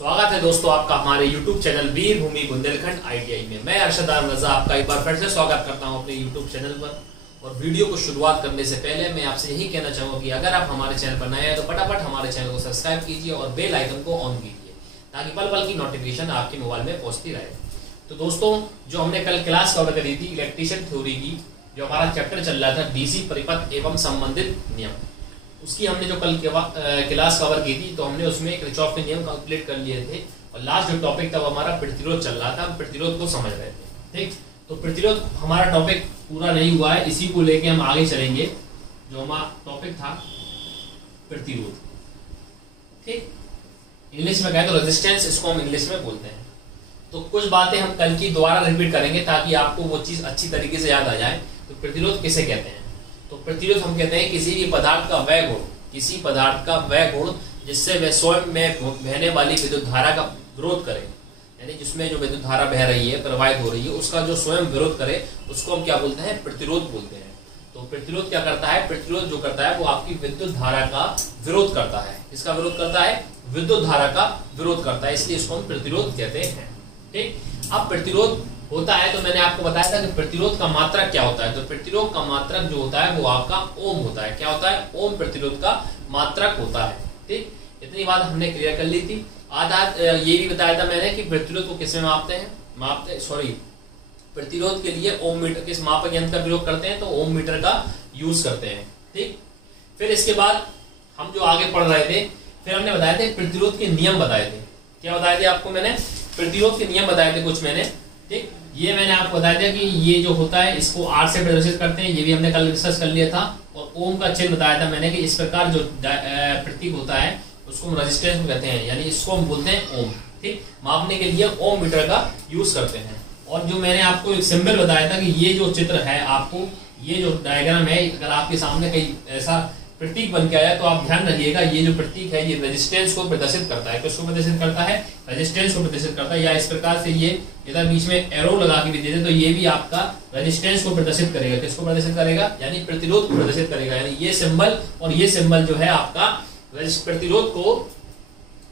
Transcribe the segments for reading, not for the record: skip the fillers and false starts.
स्वागत है दोस्तों आपका हमारे YouTube चैनल वीर भूमि बुंदेलखंड ITI में। मैं अरशद रजा आपका एक बार फिर से स्वागत करता हूं अपने YouTube चैनल पर। और वीडियो को शुरुआत करने से पहले मैं आपसे यही कहना चाहूंगा कि अगर आप हमारे चैनल पर नए हैं तो फटाफट हमारे चैनल को सब्सक्राइब कीजिए और बेल आइकन को ऑन कीजिए ताकि पल पल की नोटिफिकेशन आपके मोबाइल में पहुंचती रहे। तो दोस्तों, जो हमने कल क्लास कवर करी थी इलेक्ट्रिशियन थ्योरी की, जो हमारा चैप्टर चल रहा था डीसी परिपथ एवं संबंधित नियम, उसकी हमने जो कल क्लास कवर की थी तो हमने उसमें किरचॉफ के नियम कंप्लीट कर लिए थे। और लास्ट जो टॉपिक था वो हमारा प्रतिरोध चल रहा था, हम प्रतिरोध को समझ रहे थे। ठीक, तो प्रतिरोध हमारा टॉपिक पूरा नहीं हुआ है, इसी को लेके हम आगे चलेंगे। जो हमारा टॉपिक था प्रतिरोध, ठीक, इंग्लिश में कहें तो रेजिस्टेंस, इसको हम इंग्लिश में बोलते हैं। तो कुछ बातें हम कल की दोबारा रिपीट करेंगे ताकि आपको वो चीज अच्छी तरीके से याद आ जाए। तो प्रतिरोध किसे कहते हैं? तो प्रतिरोध हम कहते हैं किसी भी पदार्थ का वह गुण, किसी पदार्थ का वह गुण जिससे वह स्वयं में बहने वाली विद्युत धारा का विरोध करे, यानी जिसमें जो विद्युत धारा बह रही है, प्रवाहित हो रही है, उसका जो स्वयं विरोध करे उसको हम क्या बोलते हैं? प्रतिरोध बोलते हैं। तो प्रतिरोध क्या करता है? प्रतिरोध जो करता है वो आपकी विद्युत धारा का विरोध करता है। किसका विरोध करता है? विद्युत धारा का विरोध करता है, इसलिए इसको हम प्रतिरोध कहते हैं। ठीक, अब प्रतिरोध होता है तो मैंने आपको बताया था कि प्रतिरोध का मात्रक क्या होता है। तो प्रतिरोध का मात्रक जो होता है वो आपका ओम होता है। क्या होता है? ओम प्रतिरोध का मात्रक होता है। ठीक, इतनी बात हमने क्लियर कर ली थी। आज ये भी बताया था मैंने कि प्रतिरोध को किसमें मापते हैं? प्रतिरोध के लिए ओम मीटर, किस मापक यंत्र का प्रयोग करते हैं? तो ओम मीटर का यूज करते हैं। ठीक, फिर इसके बाद हम जो आगे पढ़ रहे थे, फिर हमने बताए थे प्रतिरोध के नियम बताए थे। क्या बताए थे आपको मैंने? प्रतिरोध के नियम बताए थे कुछ मैंने। ठीक, ये मैंने आपको बताया था कि ये जो होता है इसको R से प्रदर्शित करते हैं, ये भी हमने कल डिस्कस कर लिया था। और ओम का चिन्ह बताया था मैंने कि इस प्रकार जो प्रतीक होता है उसको हम रेजिस्टेंस कहते हैं, यानी इसको हम बोलते हैं ओम। ठीक, मापने के लिए ओम मीटर का यूज करते हैं। और जो मैंने आपको एक सिंबल बताया था कि ये जो चित्र है, आपको ये जो डायग्राम है, अगर आपके सामने कहीं ऐसा प्रतीक बन के आया तो आप ध्यान रखिएगा, ये जो प्रतीक है ये रेजिस्टेंस को प्रदर्शित करता है। किसको प्रदर्शित करता है? रेजिस्टेंस को प्रदर्शित करता है। या इस प्रकार से ये इधर बीच में एरो लगा के भी दे दे तो ये भी आपका रेजिस्टेंस को प्रदर्शित करेगा। किसको प्रदर्शित करेगा? यानी प्रतिरोध को प्रदर्शित करेगा। यानी ये सिंबल और ये सिंबल जो है आपका प्रतिरोध को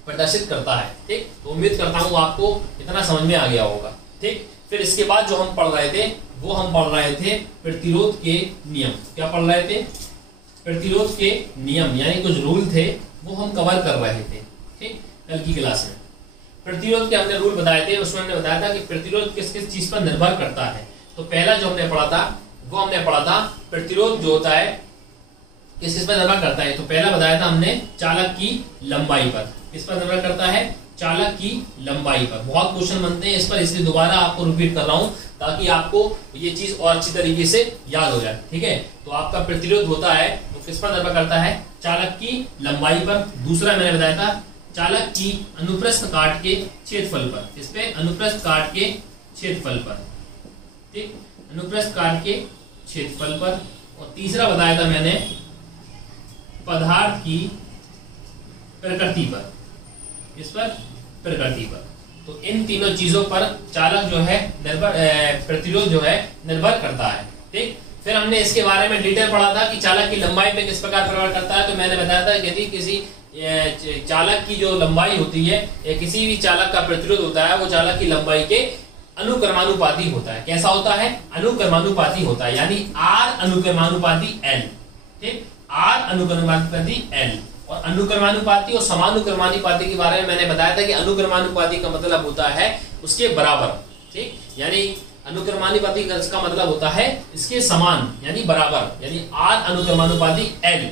प्रदर्शित करता है। ठीक, तो उम्मीद करता हूं आपको इतना समझ में आ गया होगा। ठीक, फिर इसके बाद जो हम पढ़ रहे थे वो हम पढ़ रहे थे प्रतिरोध के नियम। क्या पढ़ रहे थे? प्रतिरोध के नियम, यानी कुछ रूल थे वो हम कवर कर रहे थे। ठीक, कल की क्लास में प्रतिरोध के हमने रूल बताए थे, उसमें हमने बताया था कि प्रतिरोध किस किस चीज पर निर्भर करता है। तो पहला जो हमने पढ़ा था वो हमने पढ़ा था प्रतिरोध जो होता है किस किस पर निर्भर करता है। तो पहला बताया था हमने चालक की लंबाई पर। किस पर निर्भर करता है? चालक की लंबाई पर। बहुत क्वेश्चन बनते हैं इस पर, इसलिए दोबारा आपको रिपीट कर रहा हूं ताकि आपको ये चीज और अच्छी तरीके से याद हो जाए। ठीक है, तो आपका प्रतिरोध होता है तो किस पर निर्भर करता है? चालक की लंबाई पर। दूसरा मैंने बताया था चालक की अनुप्रस्थ काट के क्षेत्रफल पर। इस पे अनुप्रस्थ काट के क्षेत्रफल पर। ठीक, अनुप्रस्थ काट के क्षेत्रफल पर। और तीसरा बताया था मैंने पदार्थ की प्रकृति पर। इस पर प्रकृति पर। तो इन तीनों चीजों पर चालक जो है प्रतिरोध जो है निर्भर करता है। ठीक, फिर हमने इसके बारे में डिटेल पढ़ा था कि चालक की लंबाई पे किस प्रकार निर्भर करता है। तो मैंने बताया था यदि किसी चालक की जो लंबाई होती है या किसी भी चालक का प्रतिरोध होता है वो चालक की लंबाई के अनुक्रमानुपाती होता है। कैसा होता है? अनुक्रमानुपाती होता है, यानी R अनुक्रमानुपाती L। ठीक, R अनुक्रमानुपाती L। और अनुक्रमानुपाती और समानुक्रमानुपाती के बारे में मैंने बताया था कि अनुक्रमानुपाती का मतलब होता है उसके बराबर। ठीक, यानी अनुक्रमानुपाती का मतलब होता है इसके समान यानी बराबर, यानी R अनुक्रमानुपाती L।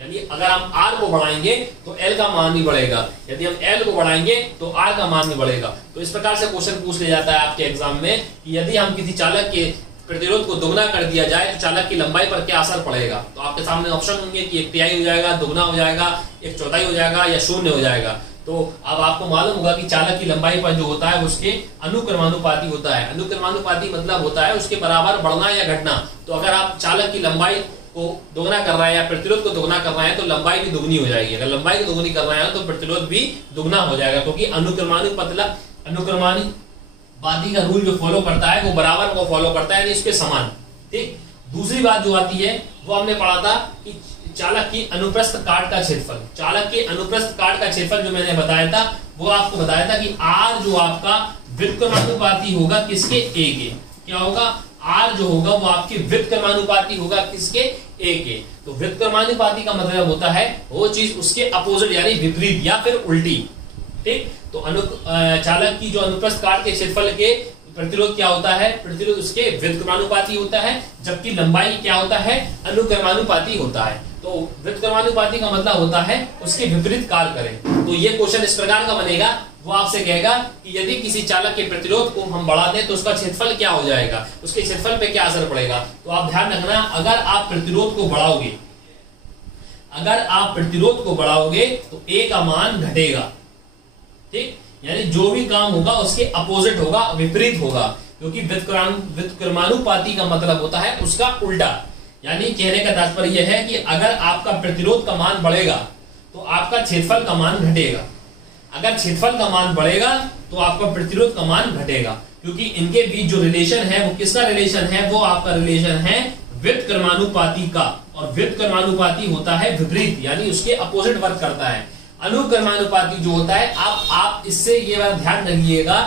यानी अगर हम R को बढ़ाएंगे तो L का मान भी बढ़ेगा, यदि हम L को बढ़ाएंगे तो R का मान भी बढ़ेगा। तो इस प्रकार से क्वेश्चन पूछ लिया जाता है आपके एग्जाम में कि यदि हम किसी चालक के प्रतिरोध को दोगुना कर दिया जाए तो चालक की लंबाई पर क्या असर पड़ेगा। तो आपके सामने ऑप्शन होंगे कि 1/3 हो जाएगा, दोगुना हो जाएगा, 1/4 हो जाएगा या 0 हो जाएगा। तो अब आपको मालूम होगा कि चालक की लंबाई पर जो होता है उसके अनुक्रमानुपाती होता है। अनुक्रमानुपाती मतलब होता है उसके बराबर बढ़ना या घटना। तो अगर आप चालक की लंबाई को दोगुना कर रहे हैं या प्रतिरोध को दोगुना कर रहे हैं तो लंबाई भी दोगुनी हो जाएगी। अगर लंबाई को दोगुनी कर रहे हैं तो प्रतिरोध भी दोगुना हो जाएगा, क्योंकि अनुक्रमानुपाती का रूल जो फॉलो करता है वो बराबर को फॉलो करता है, इसके समान। ठीक, दूसरी बात जो आती है वो हमने पढ़ा था कि चालक की अनुप्रस्थ काट का क्षेत्रफल। चालक के अनुप्रस्थ काट का क्षेत्रफल जो मैंने बताया था वो आपको बताया था कि आर जो आपका व्युत्क्रमानुपाती होगा किसके, ए के। क्या होगा, आर जो होगा वो आपके व्युत्क्रमानुपाती होगा किसके, ए के। तो व्युत्क्रमानुपाती का मतलब होता है वो चीज उसके अपोजिट यानी विपरीत या फिर उल्टी। ठीक, तो चालक की जो अनुप्रस्थ काट के क्षेत्रफल के प्रतिरोध क्या होता है, प्रतिरोध उसके व्युत्क्रमानुपाती होता है, जबकि लंबाई क्या होता है, अनुक्रमानुपाती होता है। तो व्युत्क्रमानुपाती का मतलब होता है उसके विपरीत कार्य करें। तो ये क्वेश्चन इस प्रकार का बनेगा, वो आपसे कहेगा कि यदि किसी चालक के प्रतिरोध को हम बढ़ा दें तो उसका क्षेत्रफल क्या हो जाएगा, उसके क्षेत्रफल पे क्या असर पड़ेगा। तो आप ध्यान रखना, अगर आप प्रतिरोध को बढ़ाओगे, अगर आप प्रतिरोध को बढ़ाओगे तो ए का मान घटेगा। ठीक, यानी जो भी काम होगा उसके अपोजिट होगा, विपरीत होगा, क्योंकि व्युत्क्रमानुपाती का मतलब होता है उसका उल्टा। यानी कहने का तात्पर्य यह है कि अगर आपका प्रतिरोध का मान बढ़ेगा तो आपका क्षेत्रफल का मान घटेगा, अगर क्षेत्रफल का मान बढ़ेगा तो आपका प्रतिरोध का मान घटेगा, क्योंकि इनके बीच जो रिलेशन है वो किसका रिलेशन है, वो आपका रिलेशन है व्युत्क्रमानुपाती का। और व्युत्क्रमानुपाती होता है विपरीत, यानी उसके अपोजिट वर्क करता है। अनुक्रमानुपाती जो होता है, आप इससे ये बात ध्यान रखिएगा,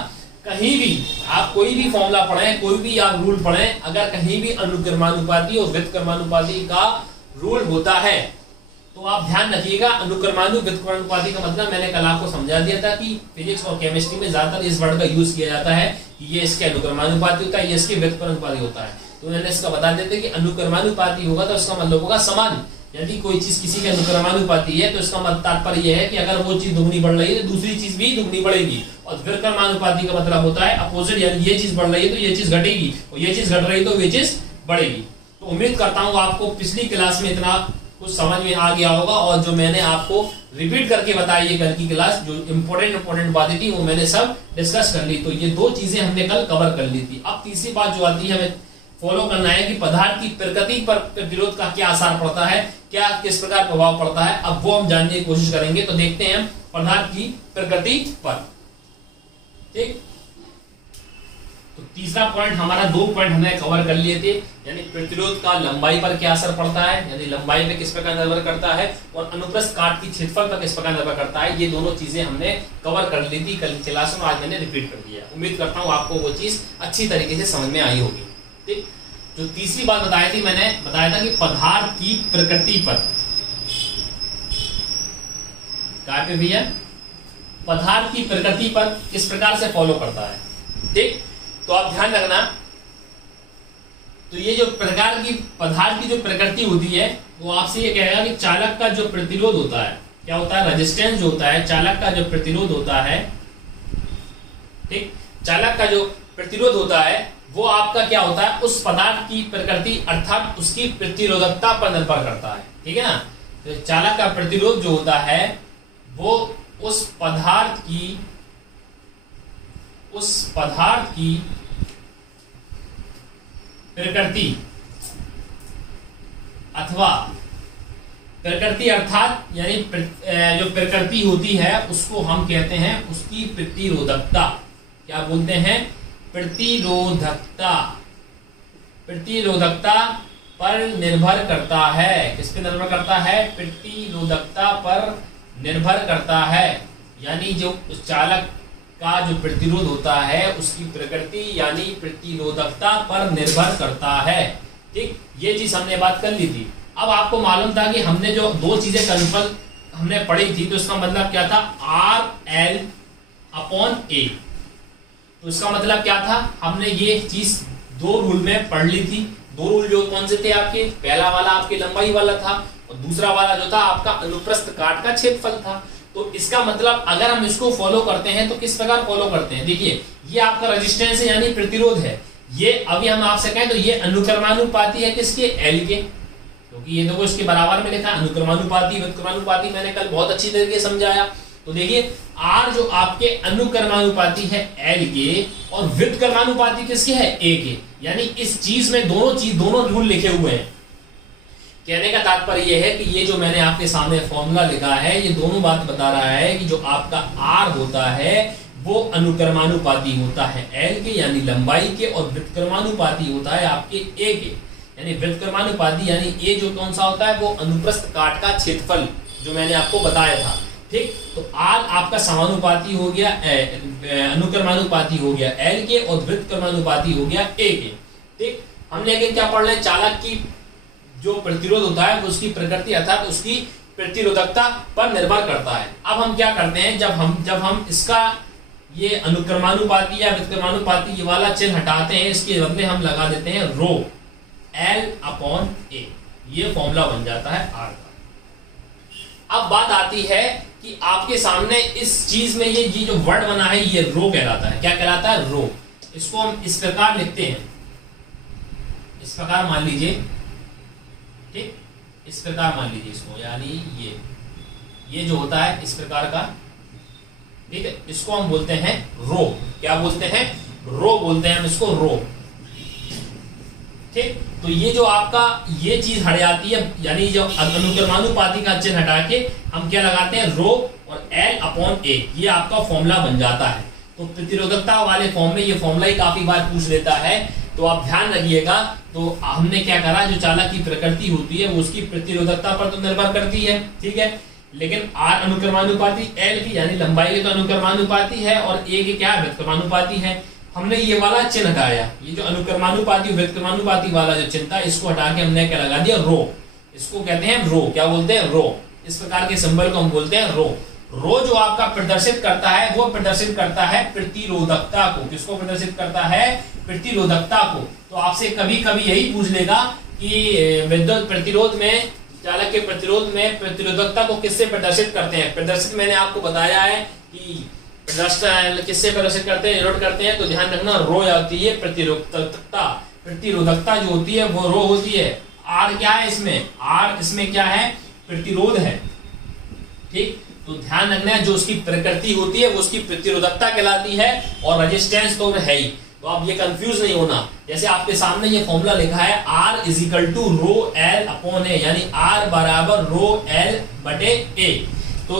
कहीं भी आप कोई भी फॉर्मूला पढ़ें, कोई भी आप रूल पढ़ें, अगर कहीं भी अनुक्रमानुपाती और व्युत्क्रमानुपाती का रूल होता है तो आप ध्यान रखिएगा। व्युत्क्रमानुपाती का मतलब मैंने कल आपको समझा दिया था कि फिजिक्स और केमिस्ट्री में ज्यादातर इस वर्ड का यूज किया जाता है कि ये इसके अनुक्रमानुपाती होता है, ये इसके व्युत्क्रमानुपाती होता है। तो मैंने इसका बता देते कि अनुक्रमानुपाती होगा तो इसका मतलब होगा समान। यदि कोई चीज किसी के अनुक्रमानुपाती है तो इसका मतलब तात्पर्य यह है कि अगर वो चीज दुगनी बढ़ रही है तो दूसरी चीज भी दुगनी बढ़ेगी। और व्युत्क्रमानुपाती का मतलब होता है अपोजिट, यानी ये चीज बढ़ रही है तो ये चीज घटेगी, और ये चीज घट रही है तो ये चीज बढ़ेगी। तो उम्मीद करता हूं आपको पिछली क्लास में इतना कुछ समझ में आ गया होगा, और जो मैंने आपको रिपीट करके बताई है कल की क्लास, जो इंपॉर्टेंट बातें थी वो मैंने सब डिस्कस कर ली। तो ये दो चीजें हमने कल कवर कर ली थी। अब तीसरी बात जो आती है हमें फॉलो करना है कि पदार्थ की प्रकृति पर प्रतिरोध का क्या असर पड़ता है, क्या किस प्रकार प्रभाव पड़ता है, अब वो हम जानने की कोशिश करेंगे। तो देखते हैं पदार्थ की प्रकृति पर। ठीक, तो तीसरा पॉइंट हमारा, दो पॉइंट हमने कवर कर लिए थे, यानी प्रतिरोध का लंबाई पर क्या असर पड़ता है, यानी लंबाई पे किस प्रकार निर्भर करता है, और अनुप्रस्थ काट की क्षेत्रफल पर किस प्रकार निर्भर करता है। ये दोनों चीजें हमने कवर कर ली थी कल की क्लास में, आज मैंने रिपीट कर दिया। उम्मीद करता हूँ आपको वो चीज अच्छी तरीके से समझ में आई होगी। ठीक, जो तीसरी बात बताई थी, मैंने बताया था कि पदार्थ की प्रकृति पर, क्या पे भैया, पदार्थ की प्रकृति पर किस प्रकार से फॉलो करता है। ठीक, तो आप ध्यान रखना, तो ये जो प्रकार की पदार्थ की जो प्रकृति होती है वो आपसे ये कहेगा कि चालक का जो प्रतिरोध होता है, क्या होता है, रेजिस्टेंस जो होता है, चालक का जो प्रतिरोध होता है, ठीक, चालक का जो प्रतिरोध होता है वो आपका क्या होता है, उस पदार्थ की प्रकृति अर्थात उसकी प्रतिरोधकता पर निर्भर करता है। ठीक है ना, तो चालक का प्रतिरोध जो होता है वो उस पदार्थ की प्रकृति अथवा प्रकृति अर्थात यानी जो प्रकृति होती है उसको हम कहते हैं उसकी प्रतिरोधकता। क्या बोलते हैं, प्रतिरोधकता। प्रतिरोधकता पर निर्भर करता है, किस पे निर्भर करता है, प्रतिरोधकता पर निर्भर करता है। यानी जो चालक का जो प्रतिरोध होता है उसकी प्रकृति यानी प्रतिरोधकता पर निर्भर करता है। ठीक, ये चीज हमने बात कर ली थी। अब आपको मालूम था कि हमने जो दो चीजें कन्फर्म हमने पढ़ी थी, तो इसका मतलब क्या था, RL/A। तो इसका मतलब क्या था, हमने ये चीज दो रूल में पढ़ ली थी। दो रूल जो कौन से थे आपके, पहला वाला आपकी लंबाई वाला था और दूसरा वाला जो था आपका अनुप्रस्थ काट का क्षेत्रफल था। तो इसका मतलब अगर हम इसको फॉलो करते हैं तो किस प्रकार फॉलो करते हैं, देखिए ये आपका रेजिस्टेंस है यानी प्रतिरोध है। ये अभी हम आपसे कहें तो ये अनुक्रमानुपाती है किसके, L के, क्योंकि ये देखो इसके बराबर में लिखा अनुक्रमानुपाती व्युत्क्रमानुपाती, मैंने कल बहुत अच्छी तरीके से समझाया। तो देखिए R जो आपके अनुक्रमानुपाती है L के और व्युत्क्रमानुपाती किसके है, A के। यानी इस चीज में दोनों रूल लिखे हुए हैं। कहने का तात्पर्य यह है कि ये जो मैंने आपके सामने फॉर्मूला लिखा है ये दोनों बात बता रहा है कि जो आपका R होता है वो अनुक्रमानुपाती होता है L के यानी लंबाई के, और व्युत्क्रमानुपाती होता है आपके A के यानी व्युत्क्रमानुपाती यानी A जो कौन सा होता है वो अनुप्रस्थ काट का क्षेत्रफल, जो मैंने आपको बताया था। ठीक, तो आर आपका समानुपाती हो गया अनुक्रमानुपाती हो गया एल के, और व्युत्क्रमानुपाती हो गया ए के। ठीक, हम लेके क्या पढ़ रहे हैं, चालक की जो प्रतिरोध होता है उसकी प्रकृति अर्थात उसकी प्रतिरोधकता पर निर्भर करता है। अब हम क्या करते हैं, जब हम इसका ये अनुक्रमानुपाती या व्युत्क्रमानुपाती ये वाला चिन्ह हटाते हैं, इसके बदले हम लगा देते हैं रो एल अपॉन ए, ये फॉर्मूला बन जाता है आर का। अब बात आती है कि आपके सामने इस चीज में ये जो वर्ड बना है ये रो कहलाता है। क्या कहलाता है, रो। इसको हम इस प्रकार लिखते हैं, इस प्रकार मान लीजिए, ठीक, इस प्रकार मान लीजिए इसको, यानी ये जो होता है इस प्रकार का, ठीक है, इसको हम बोलते हैं रो। क्या बोलते हैं, रो बोलते हैं हम इसको, रो। ठीक, तो ये जो आपका ये चीज हट जाती है, यानी जो अनुक्रमानुपाती का चिन्ह हटा के हम क्या लगाते हैं, रो और एल अपॉन ए, ये आपका फॉर्मूला बन जाता है। तो प्रतिरोधकता वाले फॉर्म में ये फॉर्मूला ही काफी बार पूछ लेता है, तो आप ध्यान रखिएगा। तो हमने क्या करा, जो चालक की प्रकृति होती है वो उसकी प्रतिरोधकता पर तो निर्भर करती है, ठीक है, लेकिन आर अनुक्रमानुपाती एल की यानी लंबाई के तो अनुक्रमानुपाती है, और ए के क्या है, व्युत्क्रमानुपाती है। हमने ये वाला चिन्ह हटाया, ये जो अनुक्रमानुपाती व्युत्क्रमानुपाती वाला जो चिन्ह था इसको हटा के हमने क्या लगा दिया, रो। इसको कहते हैं रो। क्या बोलते हैं, रो। इस प्रकार के सिंबल को हम बोलते हैं रो। रो जो आपका प्रदर्शित करता है वो प्रदर्शित करता है प्रतिरोधकता को। किसको प्रदर्शित करता है, प्रतिरोधकता को। तो आपसे कभी कभी यही पूछ लेगा कि विद्युत प्रतिरोध में, चालक के प्रतिरोध में प्रतिरोधकता को किससे प्रदर्शित करते हैं। प्रदर्शित मैंने आपको बताया है कि किससे प्रदर्शित करते हैं, नोट करते हैं, तो ध्यान रखना रो आती है प्रतिरोधकता। प्रतिरोधकता जो होती है वो रो होती है। आर क्या है इसमें, आर इसमें क्या है, प्रतिरोध है। ठीक, तो ध्यान रखना जो उसकी प्रकृति होती है वो उसकी प्रतिरोधकता कहलाती है, और रेजिस्टेंस तो है ही। तो आप ये कंफ्यूज नहीं होना। जैसे आपके सामने ये फॉर्मूला लिखा है R is equal to rho L upon A, यानी R बराबर रो एल बटे ए। तो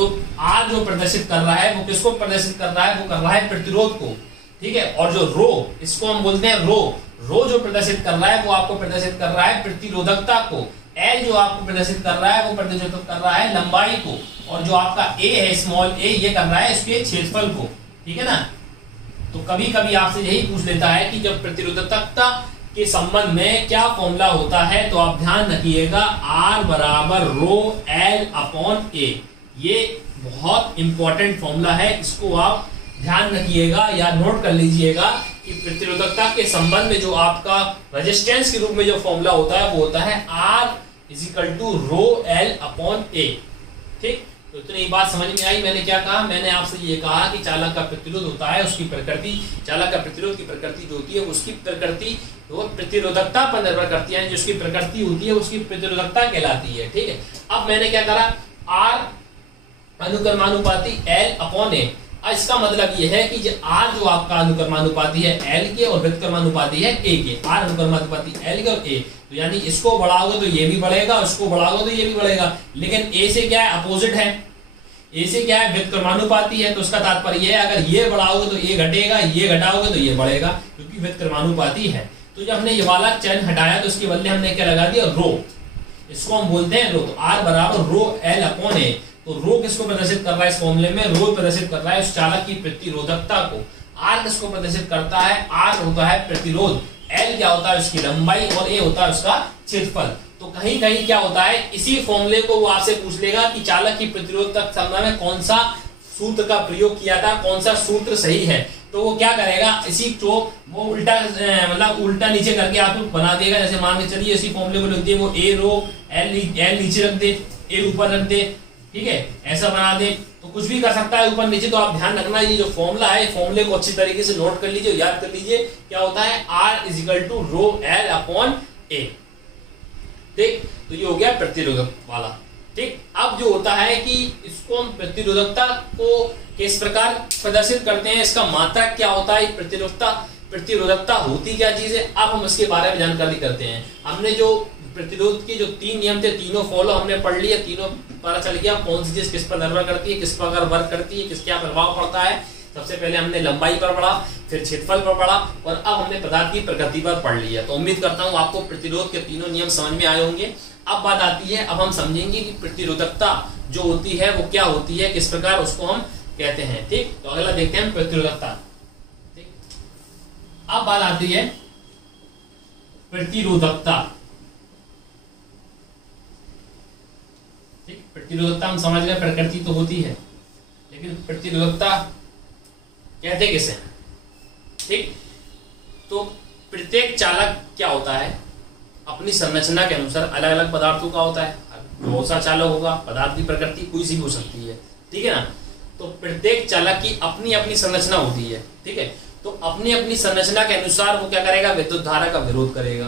R जो प्रदर्शित कर रहा है वो किसको प्रदर्शित कर रहा है, वो कर रहा है प्रतिरोध को, ठीक है। और जो रो, इसको हम बोलते हैं रो। रो जो प्रदर्शित कर रहा है वो आपको प्रदर्शित कर रहा है प्रतिरोधकता को। एल जो आपको प्रदर्शित कर रहा है वो प्रदर्शित कर रहा है लंबाई को, और जो आपका ए है स्मॉल ए, ये कर रहा है इसके क्षेत्रफल को, ठीक है ना। तो कभी कभी आपसे यही पूछ लेता है कि जब प्रतिरोधकता के संबंध में क्या फॉर्मूला होता है, तो आप ध्यान रखिएगा R बराबर रो एल अपॉन ए। ये बहुत इंपॉर्टेंट फॉर्मूला है, इसको आप ध्यान रखिएगा या नोट कर लीजिएगा कि प्रतिरोधकता के संबंध में जो आपका रेजिस्टेंस के रूप में जो फॉर्मूला होता है वो होता है R is equal to rho L upon A. ठीक, तो इतनी बात समझ में आई। मैंने क्या कहा, मैंने आपसे ये कहा कि चालक का प्रतिरोध होता है उसकी प्रकृति, चालक का प्रतिरोध की प्रकृति जो होती है उसकी प्रकृति वो प्रतिरोधकता पर निर्भर करती है। जो उसकी प्रकृति होती है उसकी प्रतिरोधकता कहलाती है, ठीक है। अब मैंने क्या करा, R अनुक्रमानुपाती L अपॉन ए। इसका मतलब ये है कि R जो आपका अनुक्रमानुपाती है L के और व्युत्क्रमानुपाती है A के। R अनुक्रमानुपाती L के और A, तो यानी इसको बढ़ाओगे तो ये भी बढ़ेगा, इसको बढ़ाओगे तो ये भी बढ़ेगा। लेकिन A से क्या है, अपोजिट है। A से क्या है, व्युत्क्रमानुपाती है, तो उसका तात्पर्य ये है अगर ये बढ़ाओगे तो ये घटेगा, ये घटाओगे तो ये बढ़ेगा, क्योंकि व्युत्क्रमानुपाती है। तो जब हमने ये वाला चिन्ह हटाया तो उसके बदले हमने क्या लगा दिया, रो। इसको हम बोलते हैं रो। तो R बराबर रो एल अपॉन ए। तो रो किसको प्रदर्शित कर रहा है इस फॉर्मूले में, रो प्रदर्शित कर रहा है उस चालक की प्रतिरोधकता को। R किसको प्रदर्शित करता है, R होता है प्रतिरोध, L क्या होता है उसकी लंबाई, और A होता है उसका क्षेत्रफल। तो कहीं कहीं क्या होता है, इसी फॉर्मूले को वो आपसे पूछ लेगा कि चालक की प्रतिरोधकता संबंध में कौन सा सूत्र का प्रयोग किया था, कौन सा सूत्र सही है। तो वो क्या करेगा, इसी को वो उल्टा मतलब उल्टा नीचे करके आपको बना देगा। जैसे मान के चलिए इसी फॉर्मूले को लिख दिए, वो A रो L नीचे रख दे, A ऊपर रख दे, ठीक है, ऐसा बना दे। तो कुछ भी कर सकता है ऊपर नीचे। तो आप ध्यान रखना ये जो फॉर्मूला है, फॉर्मूले को अच्छी तरीके से नोट कर लीजिए, याद कर लीजिए। क्या होता है, R is equal to rho L upon A. ठीक, तो ये हो गया प्रतिरोधक वाला। ठीक, अब जो होता है कि इसको हम प्रतिरोधकता को किस प्रकार प्रदर्शित करते हैं, इसका मात्रक क्या होता है, प्रतिरोधकता होती क्या चीज है, अब हम इसके बारे में जानकारी करते हैं। हमने जो प्रतिरोध के जो 3 नियम थे तीनों फॉलो हमने पढ़ लिए, तीनों पता चल गया कौन सी चीज किस पर निर्भर करती है, किस प्रकार वर्क करती है, किस क्या प्रभाव पड़ता है। सबसे पहले हमने लंबाई पर पढ़ा, फिर क्षेत्रफल पर पढ़ा, और अब हमने पदार्थ की प्रकृति पर पढ़ लिया। तो उम्मीद करता हूँ आपको प्रतिरोध के तीनों नियम समझ में आए होंगे। अब बात आती है, अब हम समझेंगे कि प्रतिरोधकता जो होती है वो क्या होती है, किस प्रकार उसको हम कहते हैं। ठीक, तो अगला देखते हैं प्रतिरोधकता। ठीक, अब बात आती है प्रतिरोधकता। ठीक, प्रतिरोधकता हम समझ गए प्रकृति तो होती है, लेकिन प्रतिरोधकता कहते किसे। ठीक, तो प्रत्येक चालक क्या होता है, अपनी संरचना के अनुसार अलग अलग पदार्थों का होता है। बहुत सा चालक होगा, पदार्थ की प्रकृति कोई सी भी हो सकती है। ठीक है ना, तो प्रत्येक चालक की अपनी अपनी संरचना होती है। ठीक है, तो अपनी अपनी संरचना के अनुसार वो क्या करेगा, विद्युत धारा का विरोध करेगा।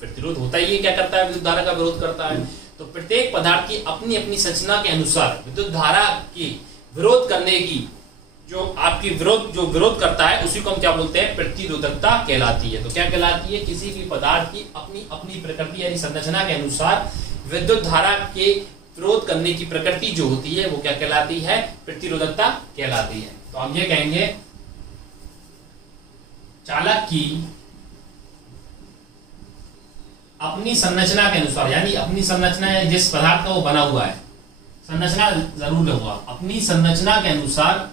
प्रतिरोध होता ही है, क्या करता है, विद्युत धारा का विरोध करता है। तो प्रत्येक पदार्थ की अपनी अपनी संरचना के अनुसार विद्युत धारा की विरोध करने की जो आपकी विरोध करता है उसी को हम क्या बोलते हैं, प्रतिरोधकता कहलाती है। तो क्या कहलाती है, किसी भी पदार्थ की अपनी अपनी प्रकृति यानी संरचना के अनुसार विद्युत धारा के विरोध करने की प्रकृति जो होती है वो क्या कहलाती है, प्रतिरोधकता कहलाती है। तो हम ये कहेंगे चालक की अपनी संरचना के अनुसार, यानी अपनी संरचना जिस पदार्थ का वो बना हुआ है, संरचना जरूर होगा, अपनी संरचना के अनुसार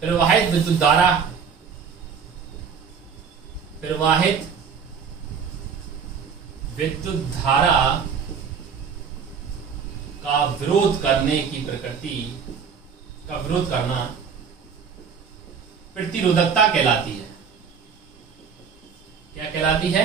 प्रवाहित विद्युत धारा, प्रवाहित विद्युत धारा का विरोध करने की प्रकृति का विरोध करना प्रतिरोधकता कहलाती है। क्या कहलाती है,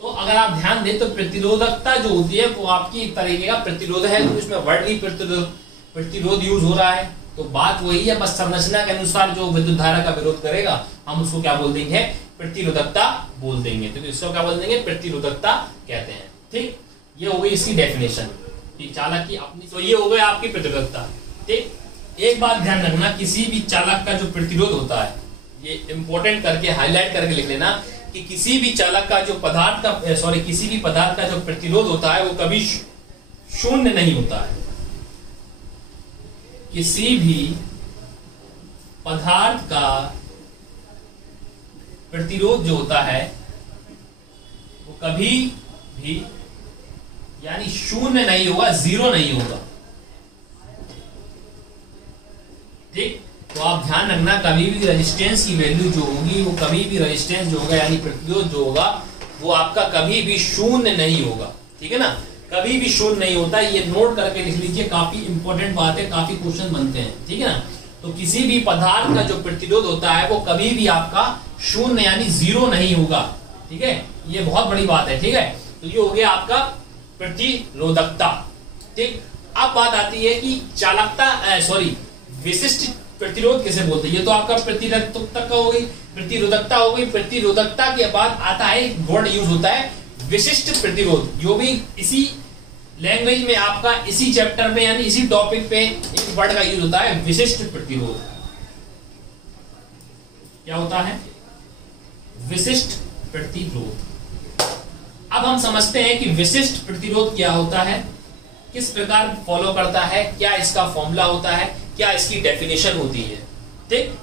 तो अगर आप ध्यान दें तो प्रतिरोधकता जो होती है वो आपकी एक तरीके का प्रतिरोध है, तो इसमें वर्ड भी प्रतिरोध यूज हो रहा है। तो बात वही है, बस संरचना के अनुसार जो विद्युत धारा का विरोध करेगा हम उसको क्या बोल देंगे, प्रतिरोधकता बोल देंगे। तो इसको क्या बोल देंगे, प्रतिरोधकता कहते हैं। ठीक, ये हो गई इसकी डेफिनेशन कि चालक की अपनी, तो ये हो गई आपकी प्रतिरोधकता। ठीक, एक बात ध्यान रखना, किसी भी चालक का जो प्रतिरोध होता है, ये इंपॉर्टेंट करके हाईलाइट करके लिख लेना कि किसी भी चालक का जो किसी भी पदार्थ का जो प्रतिरोध होता है वो कभी शून्य नहीं होता है। किसी भी पदार्थ का प्रतिरोध जो होता है वो कभी भी यानी शून्य नहीं होगा, जीरो नहीं होगा। ठीक, तो आप ध्यान रखना, कभी भी रेजिस्टेंस की वैल्यू जो होगी वो कभी भी रेजिस्टेंस जो होगा यानी प्रतिरोध जो होगा वो आपका कभी भी शून्य नहीं होगा। ठीक है ना, कभी भी शून्य नहीं होता। ये नोट करके लिख लीजिए, काफी इंपॉर्टेंट बात है, काफी क्वेश्चन बनते हैं। ठीक है ना, तो किसी भी पदार्थ का जो प्रतिरोध होता है वो कभी भी आपका शून्य यानी जीरो नहीं होगा। ठीक है, ये बहुत बड़ी बात है। ठीक है, तो ये हो गया आपका प्रतिरोधकता। ठीक, अब बात आती है कि विशिष्ट प्रतिरोध किसे बोलते हैं। ये तो आपका प्रतिरोधकता हो गई, प्रतिरोधकता हो गई। प्रतिरोधकता के बाद आता है वर्ड यूज होता है विशिष्ट प्रतिरोध, जो भी इसी लैंग्वेज में आपका इसी चैप्टर में यानी इसी टॉपिक पे एक वर्ड का यूज होता है विशिष्ट प्रतिरोध। क्या होता है, विशिष्ट प्रतिरोध। अब हम समझते हैं कि विशिष्ट प्रतिरोध क्या होता है, किस प्रकार फॉलो करता है, क्या इसका फॉर्मूला होता है, क्या इसकी डेफिनेशन होती है। ठीक,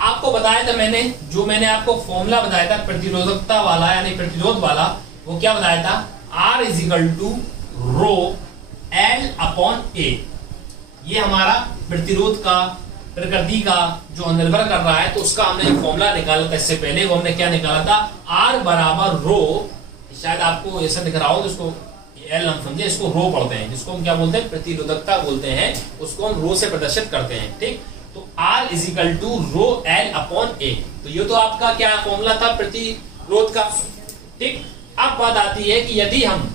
आपको बताया था मैंने आपको फॉर्मूला बताया था प्रतिरोधकता वाला यानी प्रतिरोध वाला, वो क्या बताया था, R is equal to rho L upon A। ये हमारा प्रतिरोध का प्रकृति का जो निर्भर कर रहा है, तो उसका हमने फॉर्मूला निकाला था। इससे पहले वो हमने क्या निकाला था, R बराबर रो, शायद आपको ऐसा दिख रहा हो तो इसको L हम समझे, इसको रो पढ़ते हैं, जिसको हम क्या बोलते हैं, प्रतिरोधकता बोलते हैं, उसको हम रो से प्रदर्शित करते हैं। ठीक, तो R is equal to rho L upon A। तो ये तो आपका क्या फॉर्मूला था प्रतिरोध का। ठीक, अब बात आती है कि यदि हम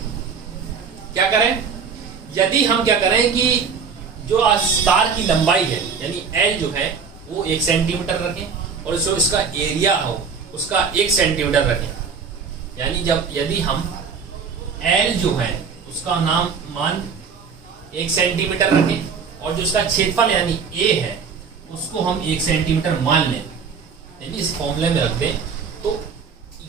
क्या करें कि जो तार की लंबाई है यानी L जो है वो 1 सेंटीमीटर रखें और जो इसका एरिया हो उसका 1 सेंटीमीटर रखें। यानी यदि हम L जो है उसका मान 1 सेंटीमीटर रखें और जो इसका क्षेत्रफल यानी A है उसको हम 1 सेंटीमीटर मान लें, यानी इस फॉर्मूले में रख दें, तो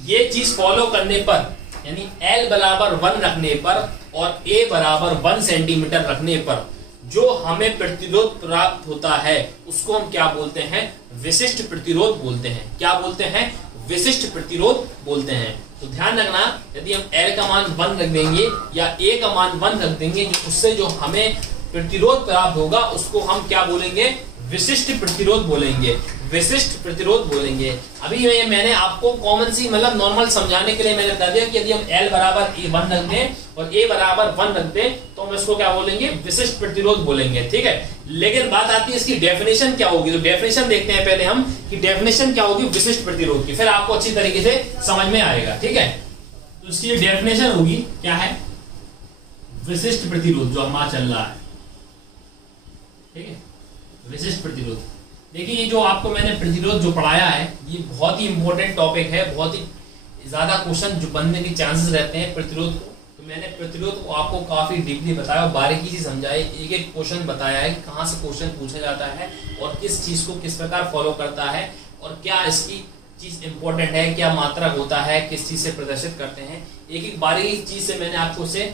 ये चीज फॉलो करने पर यानी L बराबर 1 रखने पर और A बराबर 1 सेंटीमीटर रखने पर जो हमें प्रतिरोध प्राप्त होता है उसको हम क्या बोलते हैं, विशिष्ट प्रतिरोध बोलते हैं। क्या बोलते हैं, विशिष्ट प्रतिरोध बोलते हैं। तो ध्यान रखना, यदि हम L का मान 1 रख देंगे या A का मान 1 रख देंगे, उससे जो हमें प्रतिरोध प्राप्त होगा उसको हम क्या बोलेंगे, विशिष्ट प्रतिरोध बोलेंगे, विशिष्ट प्रतिरोध बोलेंगे। अभी मैंने आपको कॉमन सी मतलब नॉर्मल समझाने के लिए मैंने बता दिया कि यदि हम L बराबर 1 रख दें और A बराबर 1 रख दें तो हम इसको क्या बोलेंगे, विशिष्ट प्रतिरोध बोलेंगे, ठीक है। लेकिन बात आती है इसकी डेफिनेशन क्या होगी, तो डेफिनेशन देखते हैं पहले हम कि डेफिनेशन क्या होगी विशिष्ट प्रतिरोध की, फिर आपको अच्छी तरीके से समझ में आएगा, ठीक है। तो इसकी डेफिनेशन होगी क्या है, विशिष्ट प्रतिरोध जो हमारा चल रहा है, ठीक है, विशिष्ट प्रतिरोध। देखिए ये जो आपको मैंने प्रतिरोध जो पढ़ाया है ये बहुत ही इंपॉर्टेंट टॉपिक है, बहुत ही ज्यादा क्वेश्चन जो बनने के चांसेस रहते हैं प्रतिरोध को। तो मैंने प्रतिरोध को आपको काफी डीपली बताया और बारीकी से समझाया, एक एक क्वेश्चन बताया है कि कहाँ से क्वेश्चन पूछा जाता है और किस चीज को किस प्रकार फॉलो करता है और क्या इसकी चीज इंपॉर्टेंट है, क्या मात्रक होता है, किस चीज से प्रदर्शित करते हैं, एक एक बारीकी चीज से मैंने आपको उसे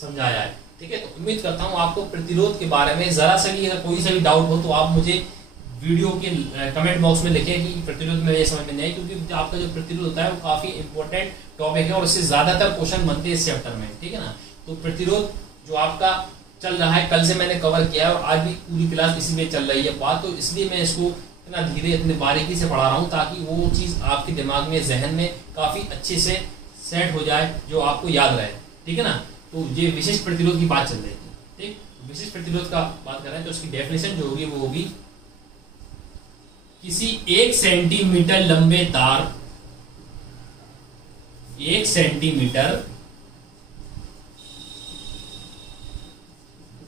समझाया है, ठीक है। तो उम्मीद करता हूँ आपको प्रतिरोध के बारे में जरा सा भी अगर कोई सा भी डाउट हो तो आप मुझे वीडियो के कमेंट बॉक्स में लिखें कि प्रतिरोध में ये समझ में नहीं, क्योंकि आपका जो प्रतिरोध होता है वो काफी इंपॉर्टेंट टॉपिक है और इससे ज्यादातर क्वेश्चन बनते हैं इस चैप्टर में, ठीक है ना। तो प्रतिरोध जो आपका चल रहा है कल से मैंने कवर किया है और आज भी पूरी क्लास इसी में चल रही है बात, तो इसलिए मैं इसको इतना धीरे इतने बारीकी से पढ़ा रहा हूँ ताकि वो चीज आपके दिमाग में जहन में काफी अच्छे से सेट हो जाए जो आपको याद रहे, ठीक है ना। तो ये विशिष्ट प्रतिरोध की बात चल रही थी, ठीक। विशिष्ट प्रतिरोध का बात कर रहे हैं तो उसकी डेफिनेशन जो होगी वो होगी किसी 1 सेंटीमीटर लंबे तार, 1 सेंटीमीटर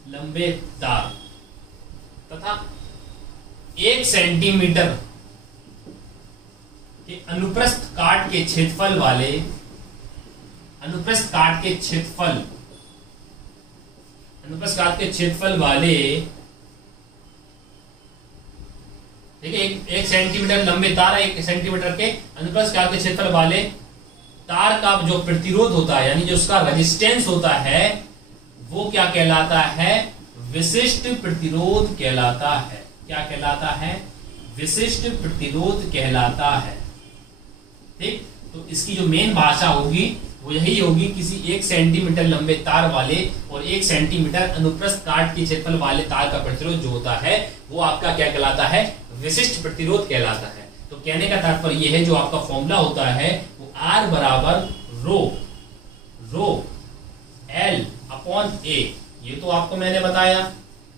लंबे तार तथा 1 सेंटीमीटर के अनुप्रस्थ काट के क्षेत्रफल वाले, अनुप्रस्थ काट के क्षेत्रफल, अनुप्रस्थ काट के क्षेत्रफल वाले, ठीक है, 1 सेंटीमीटर लंबे तार है, 1 सेंटीमीटर के अनुप्रस्थ काट के क्षेत्रफल वाले तार का जो प्रतिरोध होता है यानी जो उसका रेजिस्टेंस होता है वो क्या कहलाता है, विशिष्ट प्रतिरोध कहलाता है। क्या कहलाता है, विशिष्ट प्रतिरोध कहलाता है, ठीक। तो इसकी जो मेन भाषा होगी वो यही होगी, किसी 1 सेंटीमीटर लंबे तार वाले और 1 सेंटीमीटर अनुप्रस्थ काट के क्षेत्रफल वाले तार का प्रतिरोध जो होता है वो आपका क्या कहलाता है, विशिष्ट प्रतिरोध कहलाता है। तो कहने का तात्पर्य यह है जो आपका फॉर्मूला होता है वो R बराबर रो L अपॉन A, ये तो आपको मैंने बताया,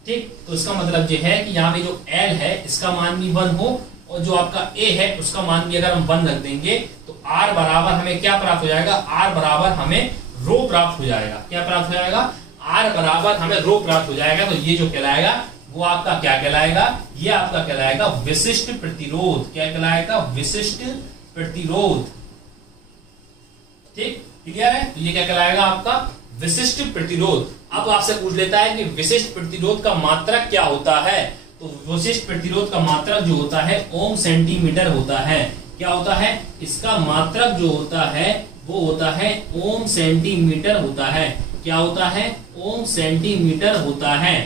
ठीक। तो इसका मतलब ये है कि यहाँ पे जो L है इसका मान भी 1 हो और जो आपका A है उसका मान भी अगर हम 1 रख देंगे तो R बराबर हमें क्या प्राप्त हो जाएगा, R बराबर हमें रो प्राप्त हो जाएगा। क्या प्राप्त हो जाएगा, R बराबर हमें रो प्राप्त हो जाएगा। तो ये जो कहलाएगा वो आपका क्या कहलाएगा, ये आपका कहलाएगा विशिष्ट प्रतिरोध। क्या कहलाएगा, विशिष्ट प्रतिरोध, ठीक, क्लियर है। तो ये क्या कहलाएगा आपका विशिष्ट प्रतिरोध। अब आपसे पूछ लेता है कि विशिष्ट प्रतिरोध का मात्रक क्या होता है, तो विशिष्ट प्रतिरोध का मात्रक जो होता है ओम सेंटीमीटर होता है। क्या होता है, इसका मात्रक जो होता है वो होता है ओम सेंटीमीटर होता है। क्या होता है, ओम सेंटीमीटर होता है,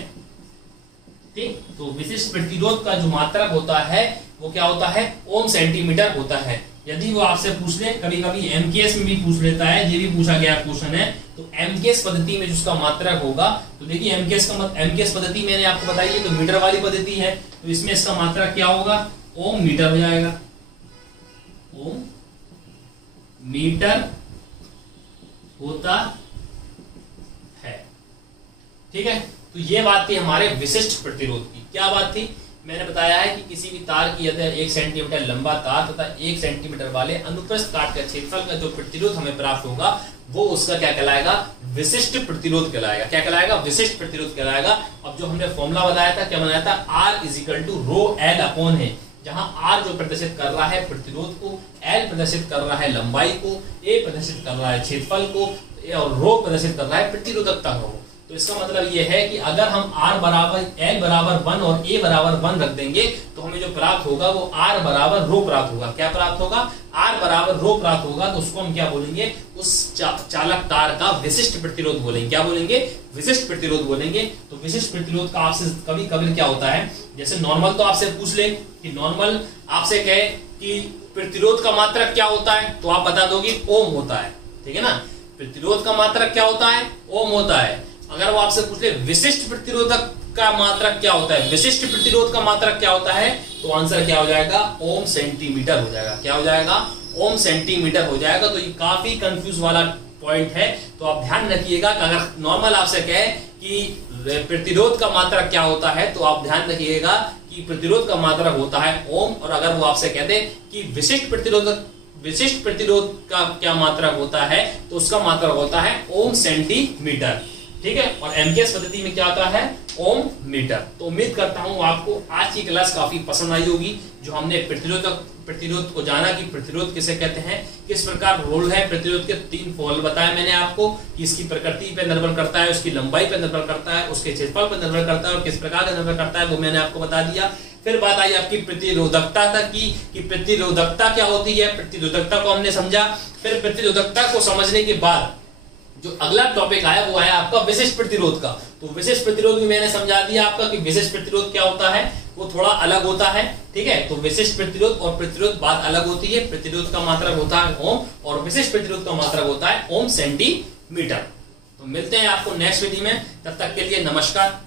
ठीक। तो विशिष्ट प्रतिरोध का जो मात्रक होता है वो क्या होता है, ओम सेंटीमीटर होता है। यदि वो आपसे पूछ ले, कभी कभी एमकेएस में भी पूछ लेता है, ये भी पूछा गया क्वेश्चन है, तो एमकेएस पद्धति में जिसका मात्रक होगा, तो देखिए एमकेएस पद्धति मैंने आपको बताई है तो मीटर वाली पद्धति है, तो इसमें इसका मात्रक क्या होगा, ओम मीटर हो जाएगा, ओम मीटर होता है, ठीक है। तो ये बात थी हमारे विशिष्ट प्रतिरोध की। क्या बात थी, मैंने बताया है कि किसी भी तार की यदि 1 सेंटीमीटर लंबा तार तथा 1 सेंटीमीटर वाले अनुप्रस्थ काट का क्षेत्रफल का जो प्रतिरोध हमें प्राप्त होगा वो उसका क्या कहलाएगा, विशिष्ट प्रतिरोध कहलाएगा। क्या कहलाएगा, विशिष्ट प्रतिरोध कहलाएगा। अब जो हमने फॉर्मूला बताया था, क्या बनाया था, R is equal to rho L upon है, जहां R जो प्रदर्शित कर रहा है प्रतिरोध को, L प्रदर्शित कर रहा है लंबाई को, A प्रदर्शित कर रहा है क्षेत्रफल को और रो प्रदर्शित कर रहा है प्रतिरोधकता को। तो इसका मतलब यह है कि अगर हम R बराबर L बराबर 1 और A बराबर 1 रख देंगे तो हमें जो प्राप्त होगा वो R बराबर रो प्राप्त होगा। क्या प्राप्त होगा, R बराबर रो प्राप्त होगा। तो उसको हम क्या बोलेंगे, उस चालक तार का विशिष्ट प्रतिरोध बोलेंगे। क्या बोलेंगे, विशिष्ट प्रतिरोध बोलेंगे। तो विशिष्ट प्रतिरोध का आपसे कभी कभी क्या होता है, जैसे नॉर्मल तो आपसे पूछ ले कि नॉर्मल आपसे कहे कि प्रतिरोध का मात्रक क्या होता है, तो आप बता दोगे ओम होता है, ठीक है ना। प्रतिरोध का मात्रक क्या होता है, ओम होता है। अगर वो आपसे पूछ ले विशिष्ट प्रतिरोधक का मात्रक क्या होता है, विशिष्ट प्रतिरोध का मात्रक क्या होता है, तो आंसर क्या हो जाएगा, ओम सेंटीमीटर हो जाएगा। क्या हो जाएगा, ओम सेंटीमीटर हो जाएगा। तो ये काफी कंफ्यूज वाला पॉइंट है, तो आप ध्यान रखिएगा कि अगर नॉर्मल आपसे कहे कि प्रतिरोध का मात्रक क्या होता है, तो आप ध्यान रखिएगा कि प्रतिरोध का मात्रक होता है ओम। और अगर वो आपसे कहते कि विशिष्ट प्रतिरोध का क्या मात्रक होता है, तो उसका मात्रक होता है ओम सेंटीमीटर, ठीक है। और एमकेएस पद्धति में क्या आता है, ओम मीटर। तो उम्मीद करता हूं आपको आज की क्लास काफी पसंद आई होगी, जो हमने प्रतिरोध को जाना कि प्रतिरोध किसे कहते हैं, किस प्रकार रोल है प्रतिरोध के। 3 फॉल बताया मैंने आपको कि इसकी प्रकृति पे निर्भर करता है, उसकी लंबाई पे निर्भर करता है, उसके क्षेत्रफल पर निर्भर करता है और किस प्रकार का निर्भर करता है, वो मैंने आपको बता दिया। फिर बात आई आपकी प्रतिरोधकता तक की प्रतिरोधकता क्या होती है, प्रतिरोधकता को हमने समझा। फिर प्रतिरोधकता को समझने के बाद जो अगला टॉपिक आया वो आया आपका विशिष्ट प्रतिरोध का। तो विशिष्ट प्रतिरोध भी मैंने समझा दिया आपका कि विशिष्ट प्रतिरोध क्या होता है, वो थोड़ा अलग होता है, ठीक है। तो विशिष्ट प्रतिरोध और प्रतिरोध बात अलग होती है। प्रतिरोध का मात्रक होता है ओम और विशिष्ट प्रतिरोध का मात्रक होता है ओम सेंटीमीटर। तो मिलते हैं आपको नेक्स्ट वीडियो में, तब तक के लिए नमस्कार।